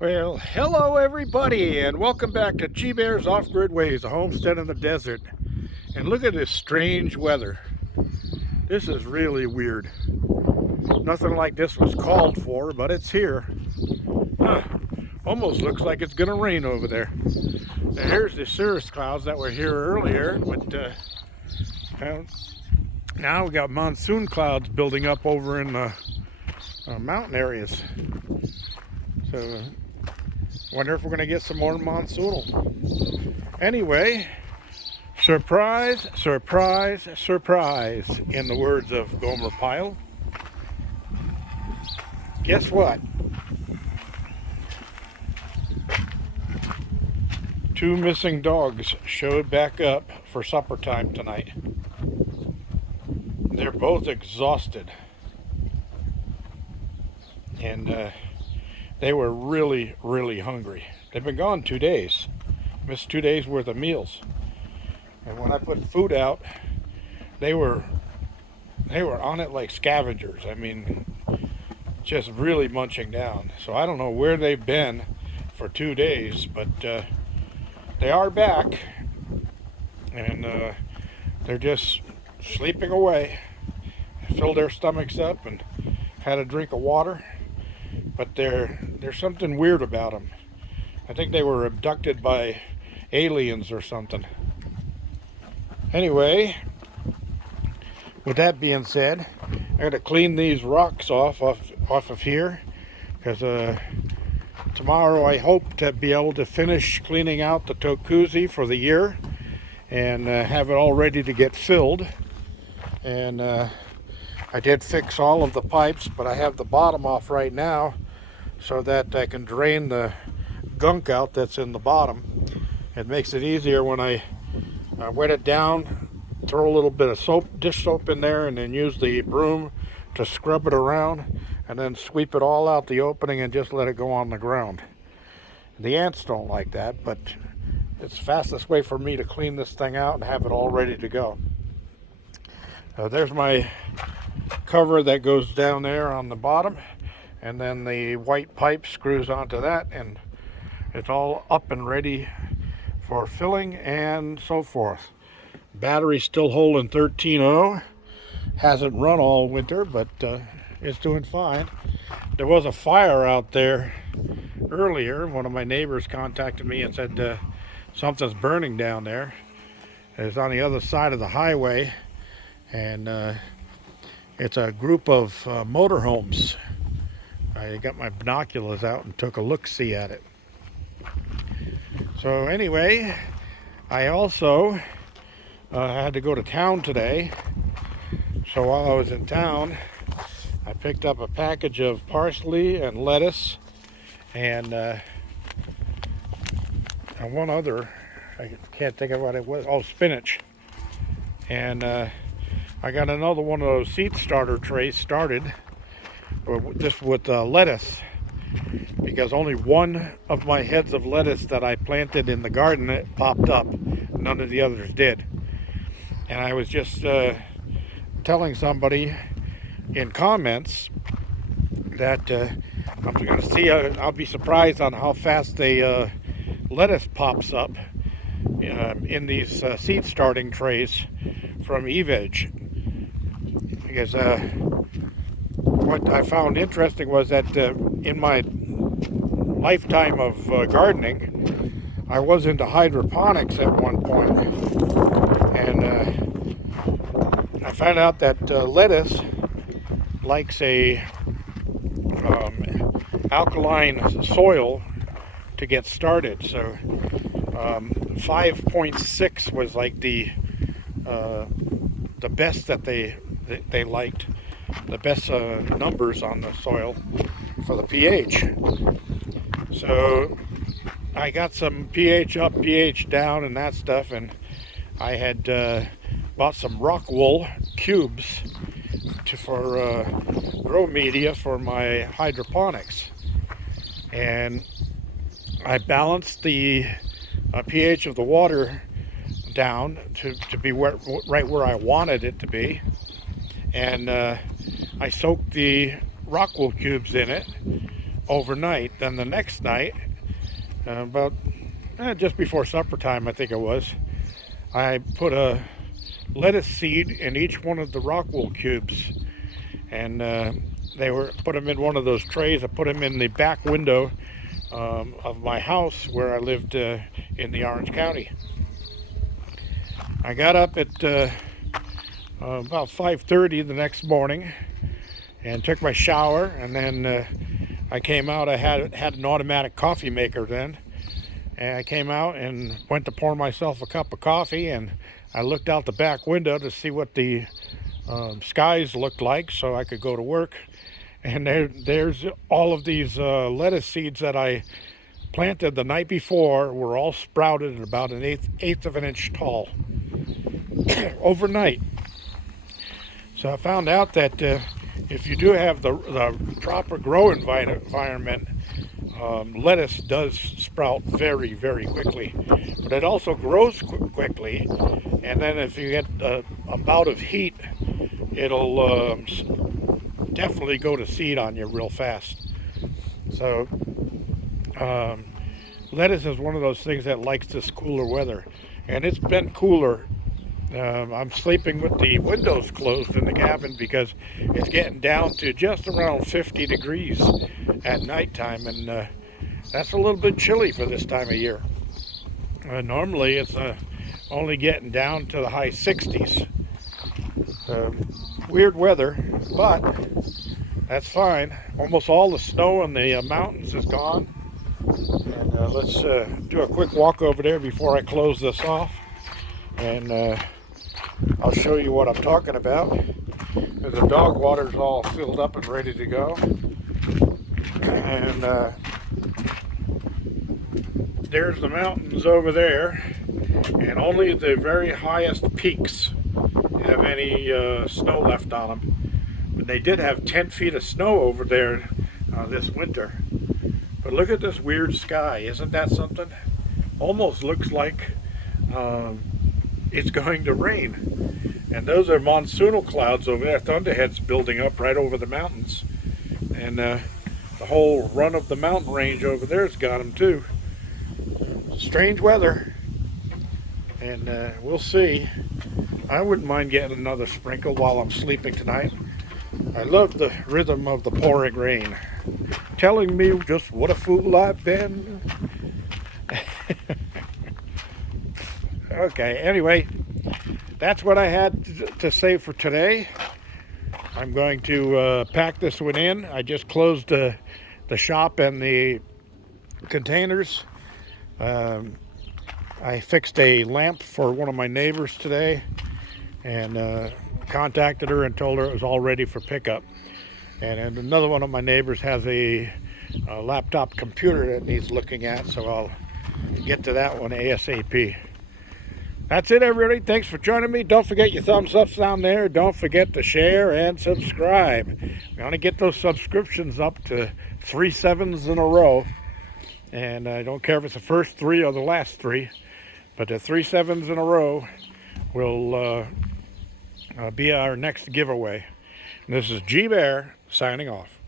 Well, hello everybody, and welcome back to G Bear's Off-Grid Ways, a homestead in the desert. And look at this strange weather. This is really weird. Nothing like this was called for, but it's here. Huh. Almost looks like it's gonna rain over there. Now, here's the cirrus clouds that were here earlier, but now we got monsoon clouds building up over in the mountain areas. So wonder if we're gonna get some more monsoonal. Anyway, surprise, surprise, surprise, in the words of Gomer Pyle. Guess what? Two missing dogs showed back up for supper time tonight. They're both exhausted. And they were really, really hungry. They've been gone 2 days. Missed 2 days worth of meals. And when I put food out, they were on it like scavengers. I mean, just really munching down. So I don't know where they've been for 2 days, but they are back, and they're just sleeping away. Filled their stomachs up and had a drink of water, but there's something weird about them. I think they were abducted by aliens or something. Anyway, with that being said, I got to clean these rocks off of here, because tomorrow I hope to be able to finish cleaning out the jacuzzi for the year and have it all ready to get filled. And I did fix all of the pipes, but I have the bottom off right now so that I can drain the gunk out that's in the bottom. It makes it easier when I wet it down, throw a little bit of soap, dish soap in there, and then use the broom to scrub it around, and then sweep it all out the opening and just let it go on the ground. The ants don't like that, but it's the fastest way for me to clean this thing out and have it all ready to go. There's my cover that goes down there on the bottom, and then the white pipe screws onto that, and it's all up and ready for filling and so forth. Battery's still holding 13.0. Hasn't run all winter, but it's doing fine. There was a fire out there earlier. One of my neighbors contacted me and said something's burning down there. It's on the other side of the highway, and it's a group of motorhomes. I got my binoculars out and took a look-see at it. So anyway, I also had to go to town today. So while I was in town, I picked up a package of parsley and lettuce and one other, I can't think of what it was, spinach. And I got another one of those seed starter trays started, just with lettuce, because only one of my heads of lettuce that I planted in the garden popped up. None of the others did. And I was just telling somebody in comments that I'm going to see, I'll be surprised on how fast the lettuce pops up in these seed starting trays from eVeg. Because what I found interesting was that in my lifetime of gardening, I was into hydroponics at one point, and I found out that lettuce likes a alkaline soil to get started. So 5.6 was like the best that they liked, the best numbers on the soil for the pH. So I got some pH up, pH down, and that stuff, and I had bought some rock wool cubes for grow media for my hydroponics, and I balanced the pH of the water down to be right where I wanted it to be, and I soaked the rock wool cubes in it overnight. Then the next night, about just before supper time, I think it was, I put a lettuce seed in each one of the rock wool cubes, and put them in one of those trays. I put them in the back window of my house where I lived in the Orange County. I got up at about 5:30 the next morning and took my shower, and then I came out. I had an automatic coffee maker then, and I came out and went to pour myself a cup of coffee, and I looked out the back window to see what the skies looked like so I could go to work. And there's all of these lettuce seeds that I planted the night before were all sprouted at about an eighth of an inch tall overnight. So I found out that if you do have the proper grow environment, lettuce does sprout very, very quickly, but it also grows quickly. And then if you get a bout of heat, it'll definitely go to seed on you real fast. So lettuce is one of those things that likes this cooler weather, and it's been cooler. I'm sleeping with the windows closed in the cabin because it's getting down to just around 50 degrees at nighttime, and that's a little bit chilly for this time of year. Normally it's only getting down to the high 60s. Weird weather, but that's fine. Almost all the snow in the mountains is gone. And let's do a quick walk over there before I close this off. And I'll show you what I'm talking about. The dog water's all filled up and ready to go. And there's the mountains over there. And only the very highest peaks have any snow left on them. But they did have 10 feet of snow over there this winter. But look at this weird sky. Isn't that something? Almost looks like it's going to rain. And those are monsoonal clouds over there. Thunderheads building up right over the mountains. And the whole run of the mountain range over there's got them too. Strange weather. And we'll see. I wouldn't mind getting another sprinkle while I'm sleeping tonight. I love the rhythm of the pouring rain, telling me just what a fool I've been. Okay, anyway, that's what I had to say for today. I'm going to pack this one in. I just closed the shop and the containers. I fixed a lamp for one of my neighbors today, and contacted her and told her it was all ready for pickup. And another one of my neighbors has a laptop computer that needs looking at, so I'll get to that one ASAP. That's it, everybody. Thanks for joining me. Don't forget your thumbs ups down there. Don't forget to share and subscribe. We want to get those subscriptions up to 3 7s in a row. And I don't care if it's the first 3 or the last 3, but the 3 7s in a row will be our next giveaway. And this is G Bear signing off.